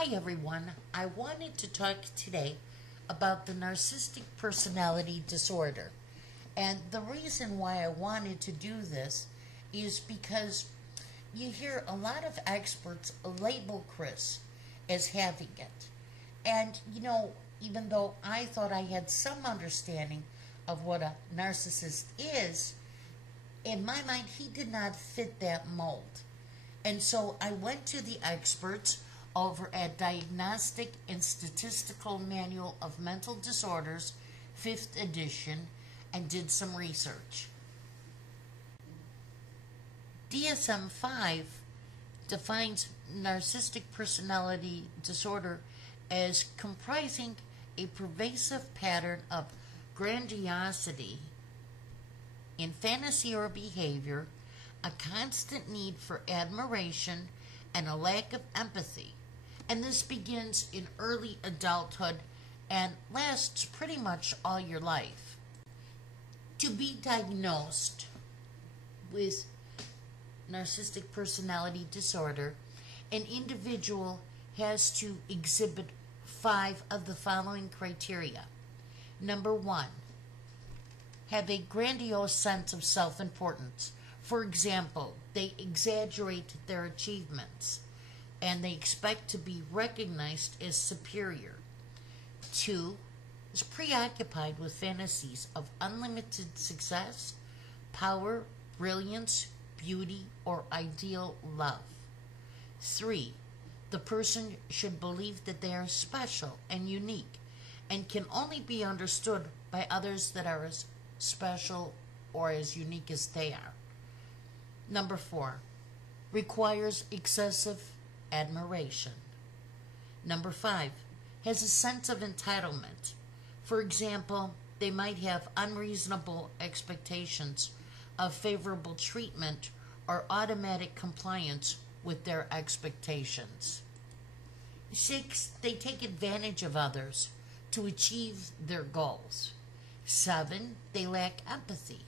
Hi everyone, I wanted to talk today about the narcissistic personality disorder. And the reason why I wanted to do this is because you hear a lot of experts label Chris as having it. And even though I thought I had some understanding of what a narcissist is, in my mind he did not fit that mold. And so I went to the experts over at Diagnostic and Statistical Manual of Mental Disorders, 5th edition, and did some research. DSM-5 defines narcissistic personality disorder as comprising a pervasive pattern of grandiosity in fantasy or behavior, a constant need for admiration, and a lack of empathy. And this begins in early adulthood and lasts pretty much all your life. To be diagnosed with narcissistic personality disorder, an individual has to exhibit 5 of the following criteria. Number 1, have a grandiose sense of self-importance. For example, they exaggerate their achievements and they expect to be recognized as superior. 2, is preoccupied with fantasies of unlimited success, power, brilliance, beauty, or ideal love. 3, the person should believe that they are special and unique and can only be understood by others that are as special or as unique as they are. Number 4, requires excessive admiration. Number 5, has a sense of entitlement. For example, they might have unreasonable expectations of favorable treatment or automatic compliance with their expectations. 6, they take advantage of others to achieve their goals. 7, they lack empathy,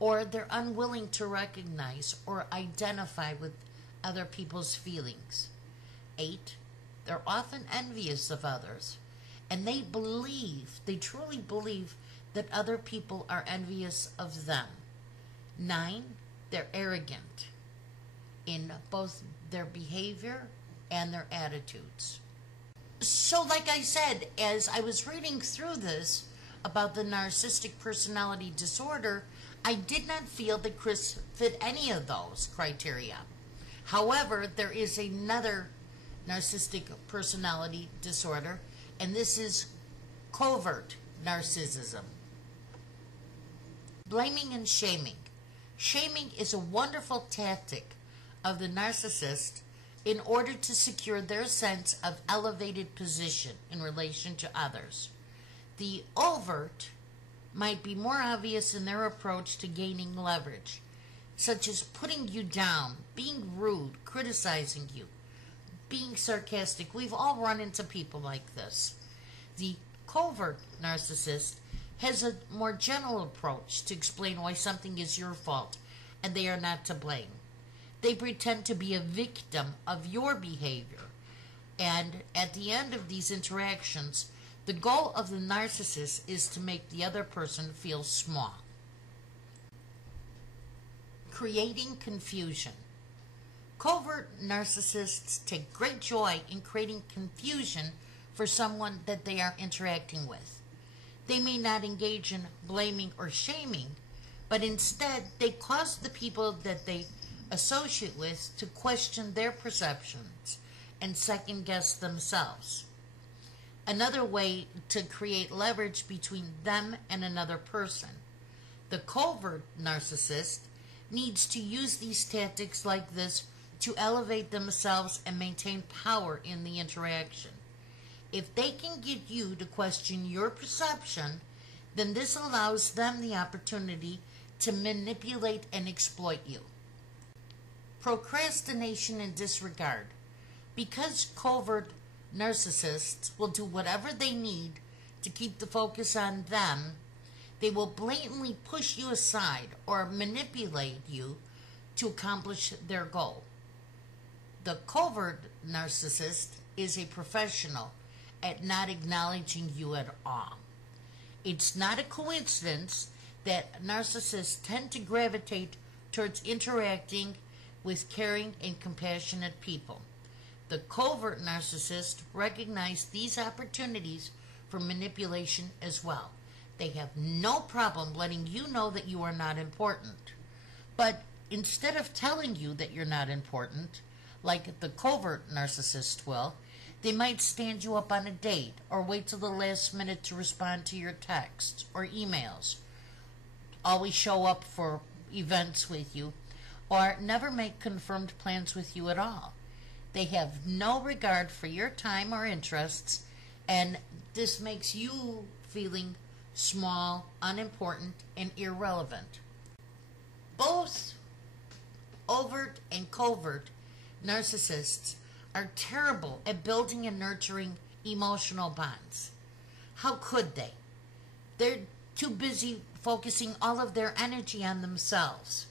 or they're unwilling to recognize or identify with other people's feelings. 8, they're often envious of others, and they truly believe that other people are envious of them. 9, they're arrogant in both their behavior and their attitudes. So like I said, as I was reading through this about the narcissistic personality disorder, I did not feel that Chris fit any of those criteria. However, there is another narcissistic personality disorder, and this is covert narcissism. Blaming and shaming. Shaming is a wonderful tactic of the narcissist in order to secure their sense of elevated position in relation to others. The overt might be more obvious in their approach to gaining leverage, such as putting you down, being rude, criticizing you, being sarcastic. We've all run into people like this. The covert narcissist has a more general approach to explain why something is your fault and they are not to blame. They pretend to be a victim of your behavior, and at the end of these interactions, the goal of the narcissist is to make the other person feel small. Creating confusion. Covert narcissists take great joy in creating confusion for someone that they are interacting with. They may not engage in blaming or shaming, but instead they cause the people that they associate with to question their perceptions and second guess themselves. Another way to create leverage between them and another person. The covert narcissist needs to use these tactics like this to elevate themselves and maintain power in the interaction. If they can get you to question your perception, then this allows them the opportunity to manipulate and exploit you. Procrastination and disregard. Because covert narcissists will do whatever they need to keep the focus on them, they will blatantly push you aside or manipulate you to accomplish their goal. The covert narcissist is a professional at not acknowledging you at all. It's not a coincidence that narcissists tend to gravitate towards interacting with caring and compassionate people. The covert narcissist recognize these opportunities for manipulation as well. They have no problem letting you know that you are not important. But instead of telling you that you're not important, like the covert narcissist will, they might stand you up on a date or wait till the last minute to respond to your texts or emails, always show up for events with you, or never make confirmed plans with you at all. They have no regard for your time or interests, and this makes you feeling small, unimportant, and irrelevant. Both overt and covert narcissists are terrible at building and nurturing emotional bonds. How could they? They're too busy focusing all of their energy on themselves.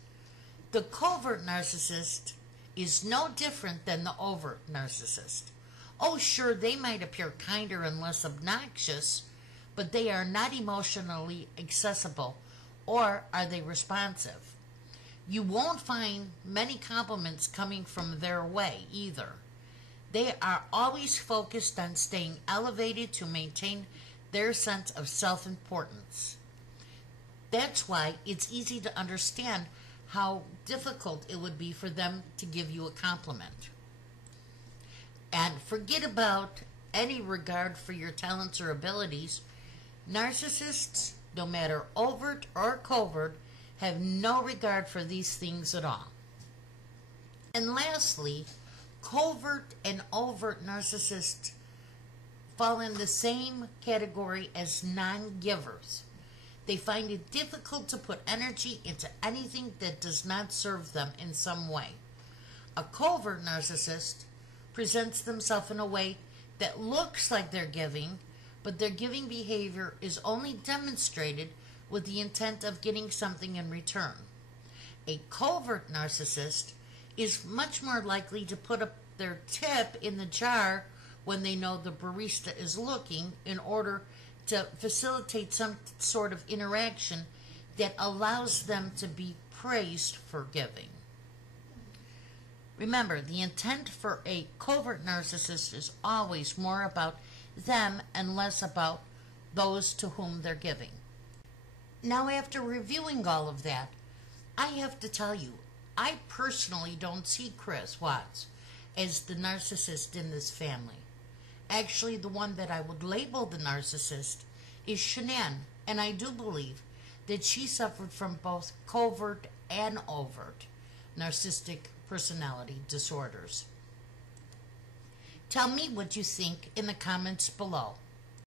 The covert narcissist is no different than the overt narcissist. Oh, sure, they might appear kinder and less obnoxious, but they are not emotionally accessible, or are they responsive. You won't find many compliments coming from their way either. They are always focused on staying elevated to maintain their sense of self-importance. That's why it's easy to understand how difficult it would be for them to give you a compliment. And forget about any regard for your talents or abilities. Narcissists, no matter overt or covert, have no regard for these things at all. And lastly, covert and overt narcissists fall in the same category as non-givers. They find it difficult to put energy into anything that does not serve them in some way. A covert narcissist presents themselves in a way that looks like they're giving, but their giving behavior is only demonstrated with the intent of getting something in return. A covert narcissist is much more likely to put up their tip in the jar when they know the barista is looking, in order to facilitate some sort of interaction that allows them to be praised for giving. Remember, the intent for a covert narcissist is always more about them and less about those to whom they're giving. Now, after reviewing all of that, I have to tell you, I personally don't see Chris Watts as the narcissist in this family. Actually, the one that I would label the narcissist is Shan'ann, and I do believe that she suffered from both covert and overt narcissistic personality disorders. Tell me what you think in the comments below.